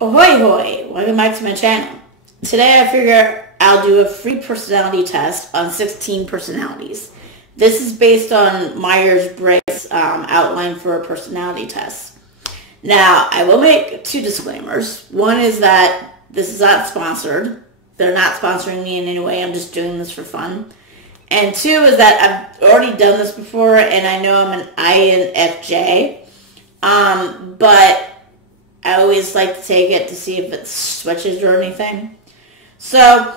Ahoy hoy! Welcome back to my channel. Today I figure I'll do a free personality test on 16 personalities. This is based on Myers-Briggs outline for a personality test. Now, I will make two disclaimers. One is that this is not sponsored. They're not sponsoring me in any way. I'm just doing this for fun. And two is that I've already done this before, and I know I'm an INFJ. But I always like to take it to see if it switches or anything. So,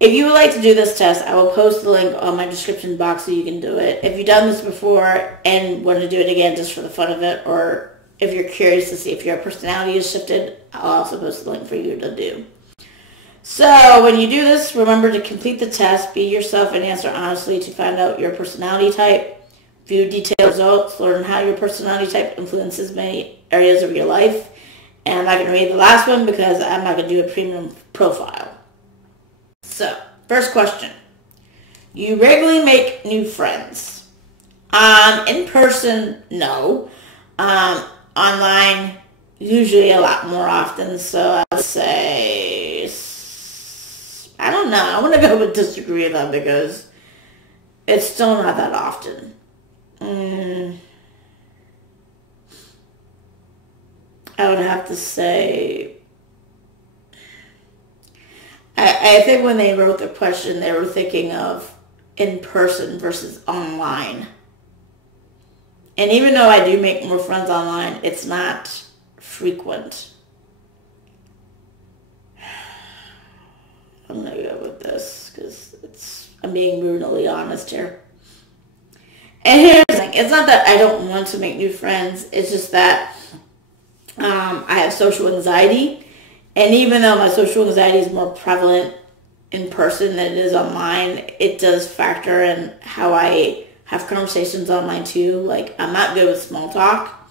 if you would like to do this test, I will post the link on my description box so you can do it. If you've done this before and want to do it again just for the fun of it, or if you're curious to see if your personality is shifted, I'll also post the link for you to do. So, when you do this, remember to complete the test, be yourself, and answer honestly to find out your personality type. View detailed results, learn how your personality type influences many areas of your life. And I'm not going to read the last one because I'm not going to do a premium profile. So, first question. You regularly make new friends. In person, no. Online, usually a lot more often. So, I would say, I don't know. I want to go with disagree with them because it's still not that often. I would have to say, I think when they wrote the question, they were thinking of in person versus online. And even though I do make more friends online, it's not frequent. I'm going to go with this because I'm being brutally honest here. And here's the thing. It's not that I don't want to make new friends. It's just that I have social anxiety. And even though my social anxiety is more prevalent in person than it is online, it does factor in how I have conversations online too. Like, I'm not good with small talk.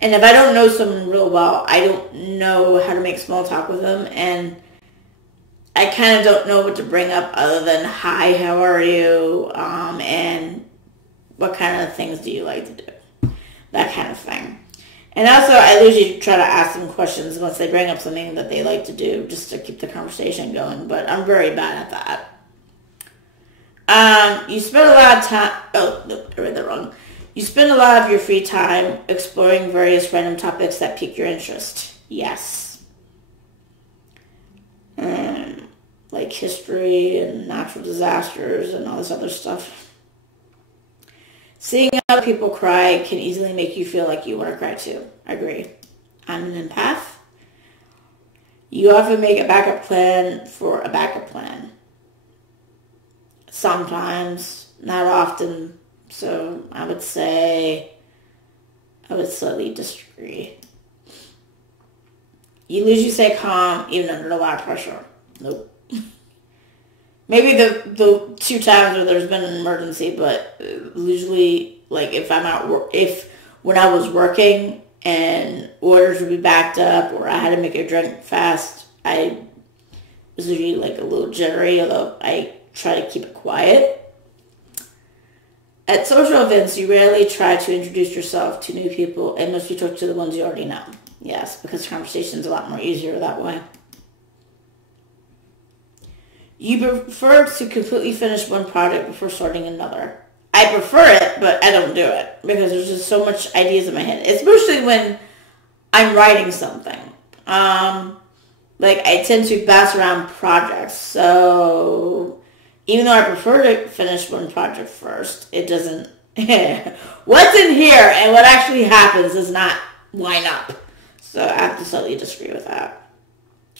And if I don't know someone real well, I don't know how to make small talk with them. And I kind of don't know what to bring up other than, hi, how are you? And what kind of things do you like to do? That kind of thing. And also, I usually try to ask them questions once they bring up something that they like to do, just to keep the conversation going. But I'm very bad at that. You spend a lot of time... Oh, no, I read that wrong. You spend a lot of your free time exploring various random topics that pique your interest. Yes. Like history and natural disasters and all this other stuff. Seeing other people cry can easily make you feel like you want to cry too. I agree. I'm an empath. You often make a backup plan for a backup plan. Sometimes, not often. So I would say I would slightly disagree. You usually stay calm even under a lot of pressure. Nope. Maybe the two times where there's been an emergency, but usually, like, if I'm at work, when I was working and orders would be backed up or I had to make a drink fast, I was usually, like, a little jittery, although I try to keep it quiet. At social events, you rarely try to introduce yourself to new people, and mostly talk to the ones you already know. Yes, because conversation's a lot more easier that way. You prefer to completely finish one project before starting another. I prefer it, but I don't do it because there's just so much ideas in my head. Especially when I'm writing something. Like, I tend to bounce around projects. So, even though I prefer to finish one project first, it doesn't... What's in here and what actually happens does not line up. So, I have to slightly disagree with that.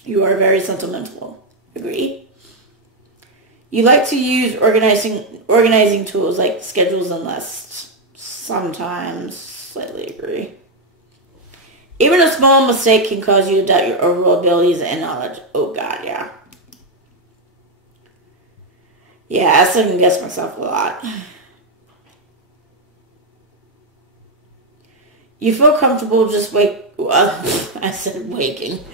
You are very sentimental. Agree? You like to use organizing tools like schedules and lists. Sometimes, slightly agree. Even a small mistake can cause you to doubt your overall abilities and knowledge. Oh God, yeah. Yeah, I second guess myself a lot. You feel comfortable just I said waking.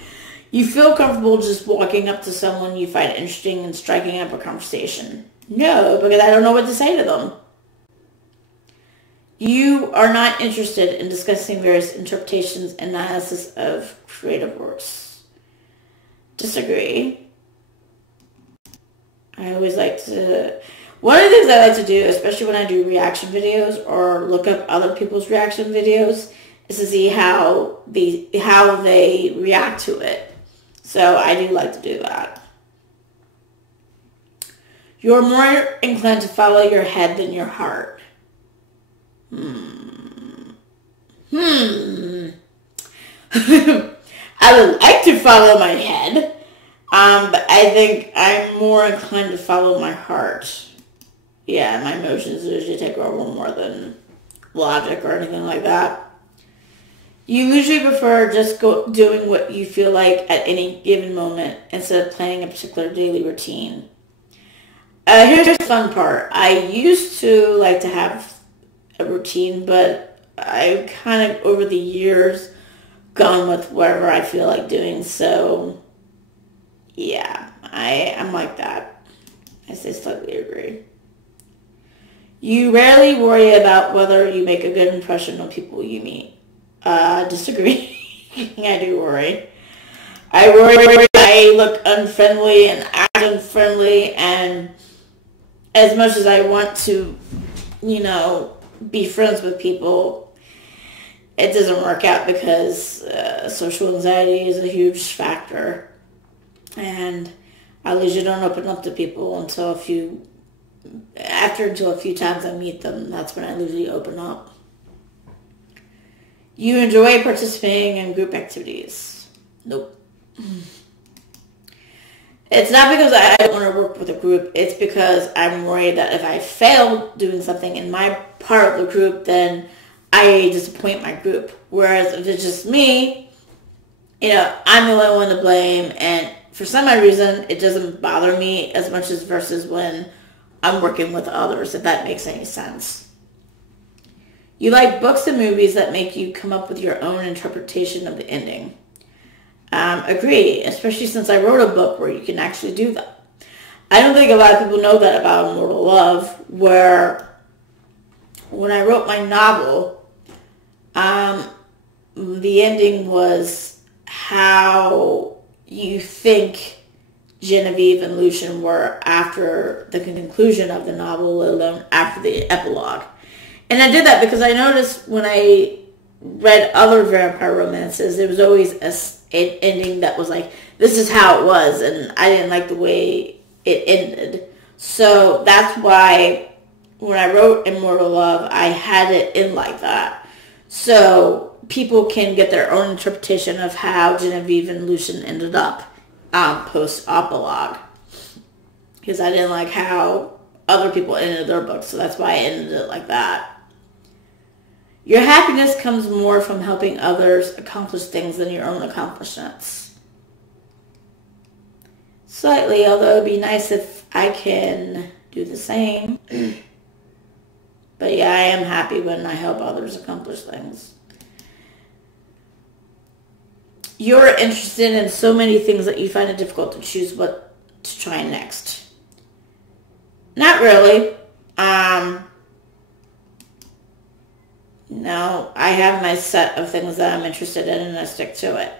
You feel comfortable just walking up to someone you find interesting and striking up a conversation. No, because I don't know what to say to them. You are not interested in discussing various interpretations and analysis of creative works. Disagree. I always like to... One of the things I like to do, especially when I do reaction videos or look up other people's reaction videos, is to see how they react to it. So I do like to do that. You're more inclined to follow your head than your heart. I would like to follow my head, but I think I'm more inclined to follow my heart. Yeah, my emotions usually take over more than logic or anything like that. You usually prefer just doing what you feel like at any given moment instead of planning a particular daily routine. Here's the fun part. I used to like to have a routine, but I've kind of, over the years, gone with whatever I feel like doing. So, yeah, I'm like that. I say slightly agree. You rarely worry about whether you make a good impression on people you meet. Disagree. I do worry. I worry I look unfriendly and act unfriendly, and as much as I want to, be friends with people, it doesn't work out because social anxiety is a huge factor. And I usually don't open up to people until a few times I meet them. That's when I usually open up. You enjoy participating in group activities. Nope. It's not because I don't want to work with a group. It's because I'm worried that if I fail doing something in my part of the group, then I disappoint my group. Whereas if it's just me, I'm the only one to blame. And for some odd reason, it doesn't bother me as much as versus when I'm working with others, if that makes any sense. You like books and movies that make you come up with your own interpretation of the ending. Agree, especially since I wrote a book where you can actually do that. I don't think a lot of people know that about Immortal Love, where when I wrote my novel, the ending was how you think Genevieve and Lucian were after the conclusion of the novel, let alone after the epilogue. And I did that because I noticed when I read other vampire romances, there was always an ending that was like, this is how it was, and I didn't like the way it ended. So that's why when I wrote Immortal Love, I had it in like that. So people can get their own interpretation of how Genevieve and Lucian ended up post-epilogue. Because I didn't like how other people ended their books, so that's why I ended it like that. Your happiness comes more from helping others accomplish things than your own accomplishments. Slightly, although it would be nice if I can do the same. But yeah, I am happy when I help others accomplish things. You're interested in so many things that you find it difficult to choose what to try next. Not really. No, I have my set of things that I'm interested in and I stick to it.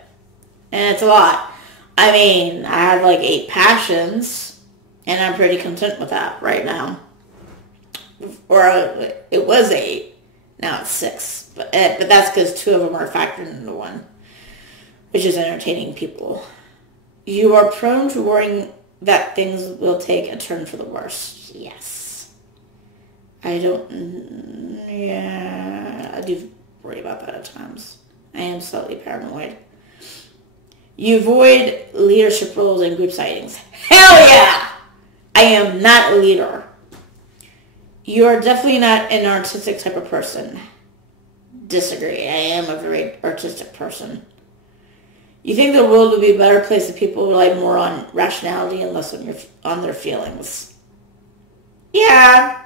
And it's a lot. I mean, I have like 8 passions and I'm pretty content with that right now. Or it was 8. Now it's 6. But that's because 2 of them are factored into one, which is entertaining people. You are prone to worrying that things will take a turn for the worse. Yes. I do worry about that at times. I am slightly paranoid. You avoid leadership roles and group sightings. Hell yeah! I am not a leader. You are definitely not an artistic type of person. Disagree. I am a very artistic person. You think the world would be a better place if people rely more on rationality and less on their feelings. Yeah.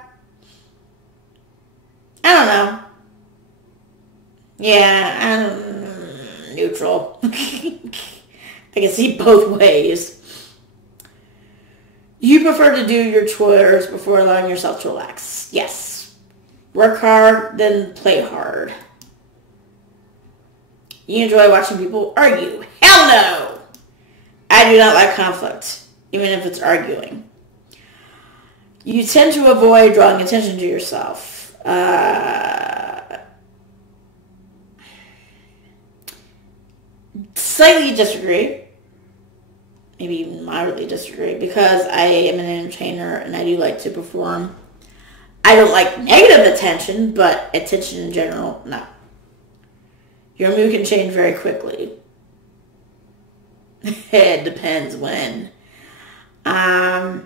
I don't know. Yeah, I'm neutral. I can see both ways. You prefer to do your chores before allowing yourself to relax. Yes. Work hard, then play hard. You enjoy watching people argue. Hell no! I I do not like conflict, even if it's arguing. You tend to avoid drawing attention to yourself. Slightly disagree. Maybe even mildly disagree, because I am an entertainer and I do like to perform. I don't like negative attention, but attention in general, no. Your mood can change very quickly. It depends when. But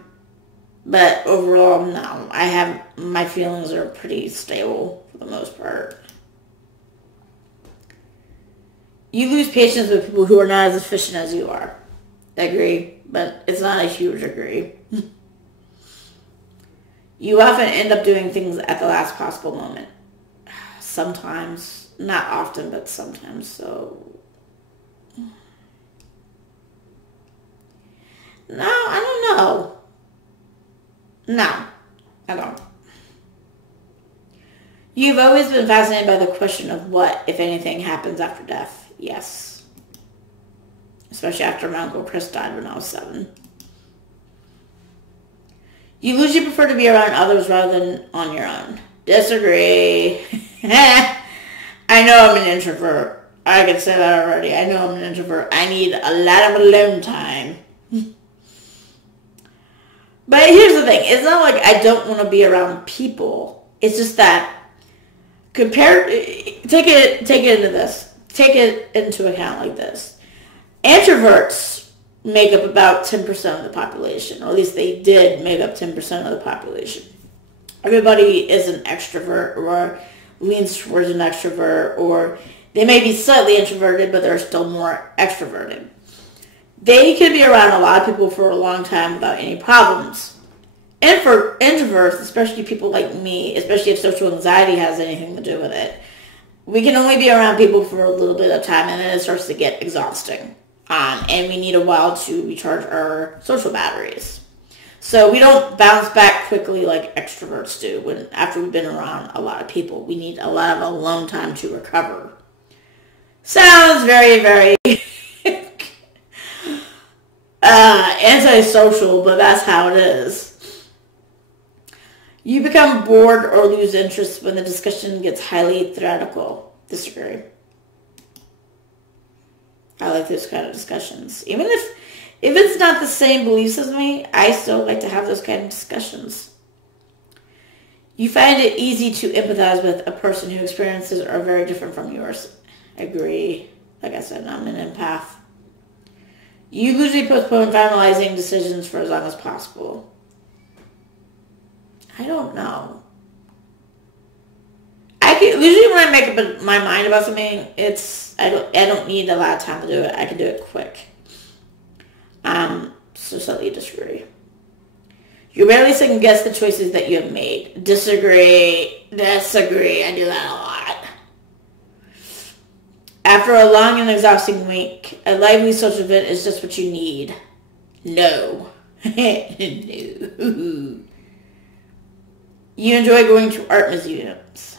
overall, no. My feelings are pretty stable for the most part. You lose patience with people who are not as efficient as you are. Agree, but it's not a huge agree. You often end up doing things at the last possible moment. Sometimes. Not often, but sometimes. So, no, I don't know. No, I don't. You've always been fascinated by the question of what, if anything, happens after death. Yes. Especially after my Uncle Chris died when I was 7. You usually prefer to be around others rather than on your own. Disagree. I know I'm an introvert. I can say that already. I know I'm an introvert. I need a lot of alone time. But here's the thing. It's not like I don't want to be around people. It's just that take it into account like this. Introverts make up about 10% of the population, or at least they did make up 10% of the population. Everybody is an extrovert or leans towards an extrovert, or they may be slightly introverted, but they're still more extroverted. They can be around a lot of people for a long time without any problems. And for introverts, especially people like me, especially if social anxiety has anything to do with it, we can only be around people for a little bit of time, and then it starts to get exhausting. And we need a while to recharge our social batteries. So we don't bounce back quickly like extroverts do after we've been around a lot of people. We need a lot of alone time to recover. Sounds very, very antisocial, but that's how it is. You become bored or lose interest when the discussion gets highly theoretical. Disagree. I like those kind of discussions. Even if it's not the same beliefs as me, I still like to have those kind of discussions. You find it easy to empathize with a person whose experiences are very different from yours. Agree. Like I said, I'm an empath. You usually postpone finalizing decisions for as long as possible. I don't know. Usually when I make up my mind about something, I don't need a lot of time to do it. I can do it quick. So slightly disagree. You rarely second guess the choices that you have made. Disagree. I do that a lot. After a long and exhausting week, a lively social event is just what you need. No. No. You enjoy going to art museums.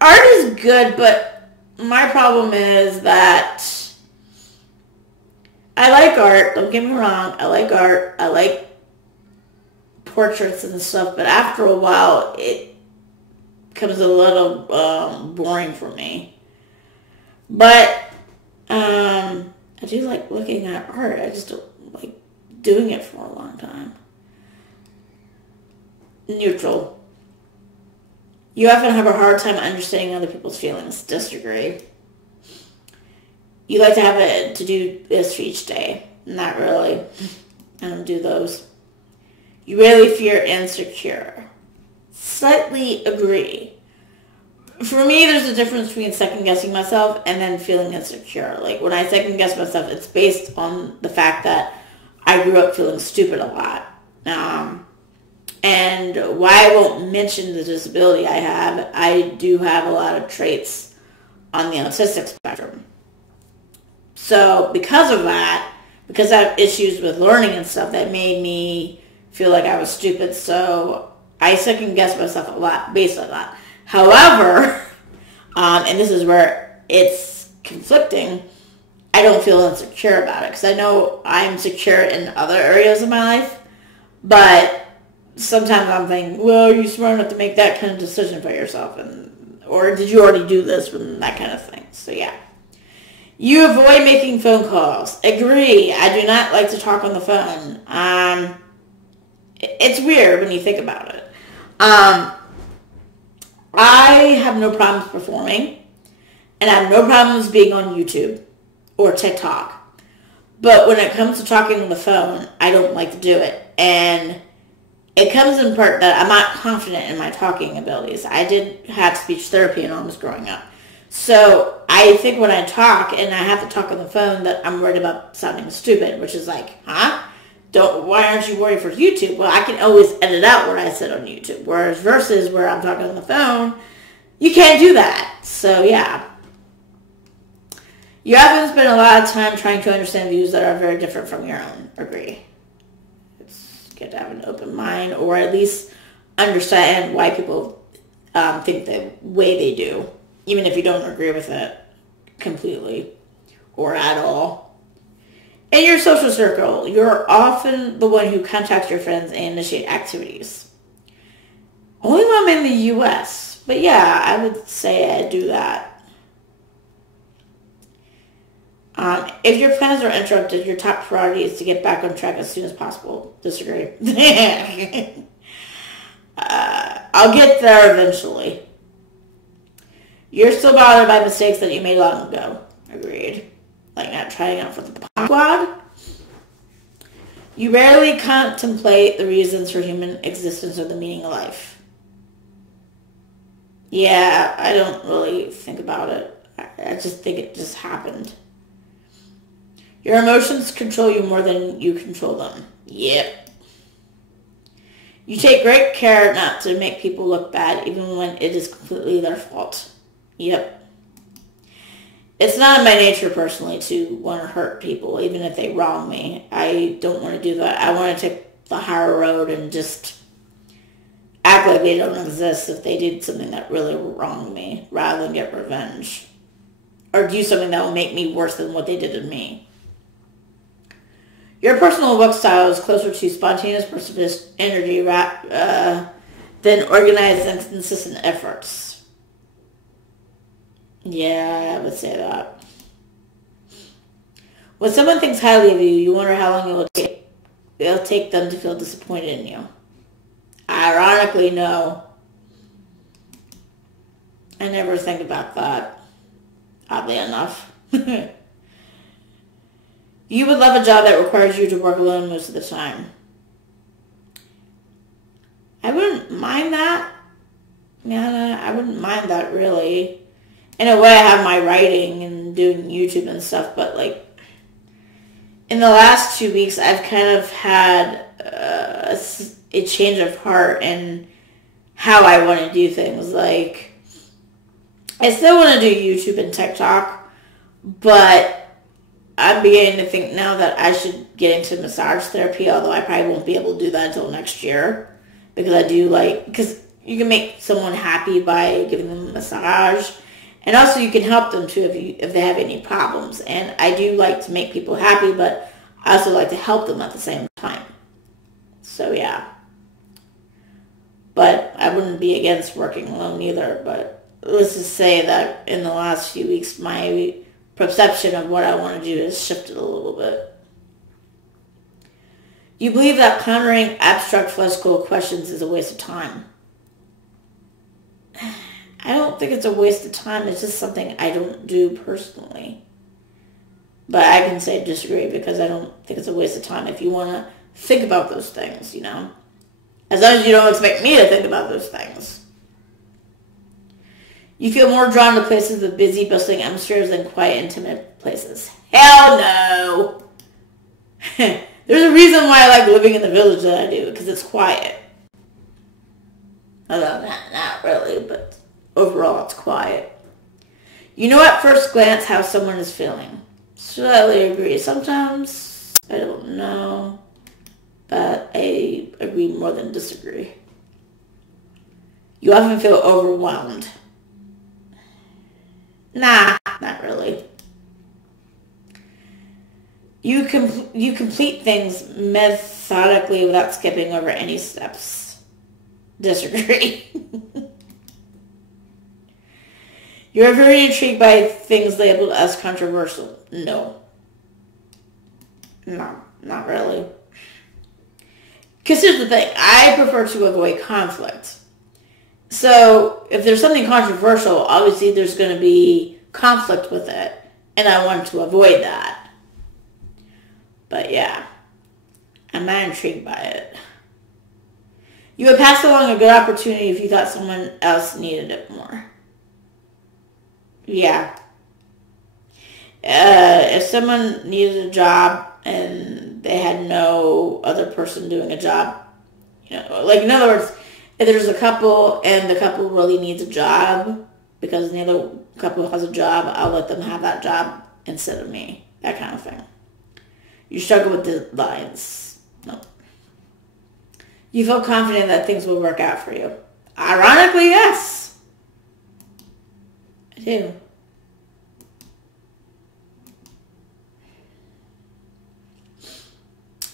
Art is good, but my problem is that I like art. Don't get me wrong. I like art. I like portraits and stuff, but after a while, it becomes a little boring for me. But I do like looking at art. I just don't like doing it for a long time. Neutral. You often have a hard time understanding other people's feelings. Disagree. You like to have a to-do list for each day. Not really. I don't do those. You rarely feel insecure. Slightly agree. For me, there's a difference between second-guessing myself and then feeling insecure. Like, when I second-guess myself, it's based on the fact that I grew up feeling stupid a lot. And why I won't mention the disability I have, I do have a lot of traits on the autistic spectrum. So because of that, because I have issues with learning and stuff, that made me feel like I was stupid. So I second guess myself a lot based on that. However, and this is where it's conflicting, I don't feel insecure about it. Because I know I'm secure in other areas of my life. But sometimes I'm thinking, well, are you smart enough to make that kind of decision for yourself? Or did you already do this? And that kind of thing. So, yeah. You avoid making phone calls. Agree. I do not like to talk on the phone. It's weird when you think about it. I have no problems performing. And I have no problems being on YouTube or TikTok. But when it comes to talking on the phone, I don't like to do it. And it comes in part that I'm not confident in my talking abilities. I did have speech therapy and all this growing up. So I think when I talk and I have to talk on the phone that I'm worried about sounding stupid, which is like, huh? Why aren't you worried for YouTube? Well, I can always edit out what I said on YouTube. Whereas versus where I'm talking on the phone, you can't do that. So yeah. You often spend a lot of time trying to understand views that are very different from your own. Agree. It's good to have an open mind, or at least understand why people think the way they do, even if you don't agree with it completely or at all. In your social circle, you're often the one who contacts your friends and initiate activities. Only when I'm in the U.S., but yeah, I would say I do that. If your plans are interrupted, your top priority is to get back on track as soon as possible. Disagree. I'll get there eventually. You're still bothered by mistakes that you made long ago. Agreed. Like not trying out for the pop squad. You rarely contemplate the reasons for human existence or the meaning of life. Yeah, I don't really think about it. I just think it just happened. Your emotions control you more than you control them. Yep. You take great care not to make people look bad, even when it is completely their fault. Yep. It's not in my nature, personally, to want to hurt people, even if they wrong me. I don't want to do that. I want to take the higher road and just act like they don't exist if they did something that really wronged me, rather than get revenge. Or do something that will make me worse than what they did to me. Your personal work style is closer to spontaneous pacifist energy than organized and consistent efforts. Yeah, I would say that. When someone thinks highly of you, you wonder how long it'll take them to feel disappointed in you. Ironically, no. I never think about that, oddly enough. You would love a job that requires you to work alone most of the time. I wouldn't mind that. Yeah, I wouldn't mind that, really. In a way, I have my writing and doing YouTube and stuff, but like in the last 2 weeks, I've kind of had a change of heart in how I want to do things. Like, I still want to do YouTube and TikTok, but I'm beginning to think now that I should get into massage therapy, although I probably won't be able to do that until next year. Because you can make someone happy by giving them a massage. And also you can help them too if they have any problems. And I do like to make people happy, but I also like to help them at the same time. So yeah. But I wouldn't be against working alone either. But let's just say that in the last few weeks, my perception of what I want to do has shifted a little bit. You believe that pondering abstract philosophical questions is a waste of time. I don't think it's a waste of time. It's just something I don't do personally. But I can say disagree because I don't think it's a waste of time if you want to think about those things, you know. As long as you don't expect me to think about those things. You feel more drawn to places with busy, bustling atmospheres than quiet, intimate places. Hell no! There's a reason why I like living in the village that I do, because it's quiet. Although, not really, but overall it's quiet. You know at first glance how someone is feeling. Slightly agree. Sometimes, I don't know, but I agree more than disagree. You often feel overwhelmed. Nah, not really. You complete things methodically without skipping over any steps. Disagree. You're very intrigued by things labeled as controversial. No. No, not really. Because here's the thing. I prefer to avoid conflict. So if there's something controversial, obviously there's going to be conflict with it. And I want to avoid that. But yeah, I'm not intrigued by it. You would pass along a good opportunity if you thought someone else needed it more. Yeah. If someone needed a job and they had no other person doing a job, you know, like in other words, if there's a couple and the couple really needs a job because the other couple has a job, I'll let them have that job instead of me. That kind of thing. You struggle with deadlines. No. You feel confident that things will work out for you. Ironically, yes. I do.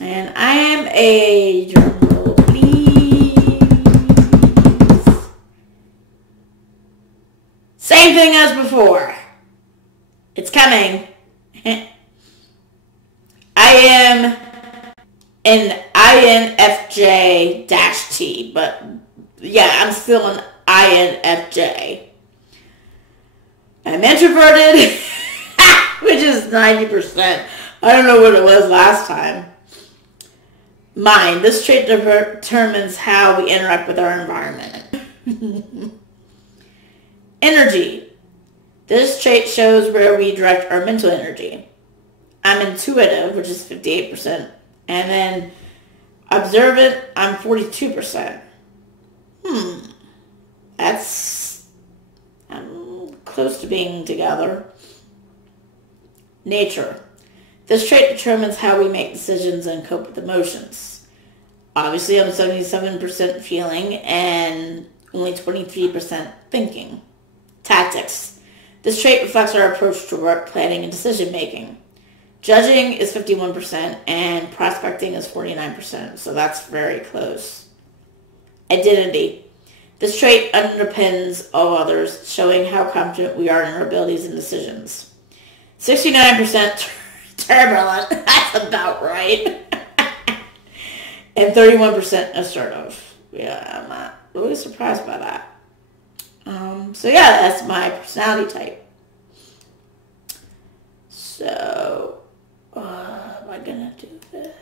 And I am a drumroll, please. Same thing as before. It's coming. I am an INFJ-T, but yeah, I'm still an INFJ. I'm introverted, which is 90%. I don't know what it was last time. Mind. This trait determines how we interact with our environment. Energy. This trait shows where we direct our mental energy. I'm intuitive, which is 58%. And then observant, I'm 42%. I'm close to being together. Nature. This trait determines how we make decisions and cope with emotions. Obviously, I'm 77% feeling and only 23% thinking. Tactics. This trait reflects our approach to work, planning, and decision making. Judging is 51% and prospecting is 49%, so that's very close. Identity. This trait underpins all others, showing how confident we are in our abilities and decisions. 69% turbulent, that's about right. And 31% assertive. Yeah, I'm not really surprised by that. So yeah, that's my personality type. So, am I gonna do this?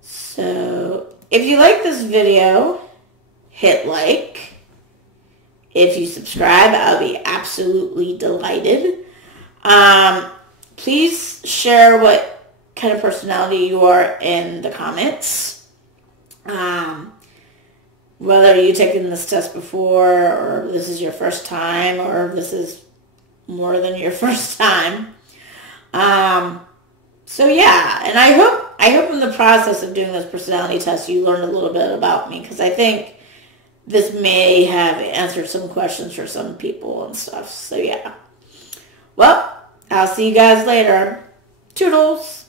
So, if you like this video, hit like. If you subscribe, I'll be absolutely delighted. Please share what kind of personality you are in the comments. Whether you've taken this test before, or this is your first time, or this is more than your first time. So yeah, and I hope in the process of doing this personality test you learned a little bit about me, because I think this may have answered some questions for some people and stuff. So yeah. Well, I'll see you guys later. Toodles!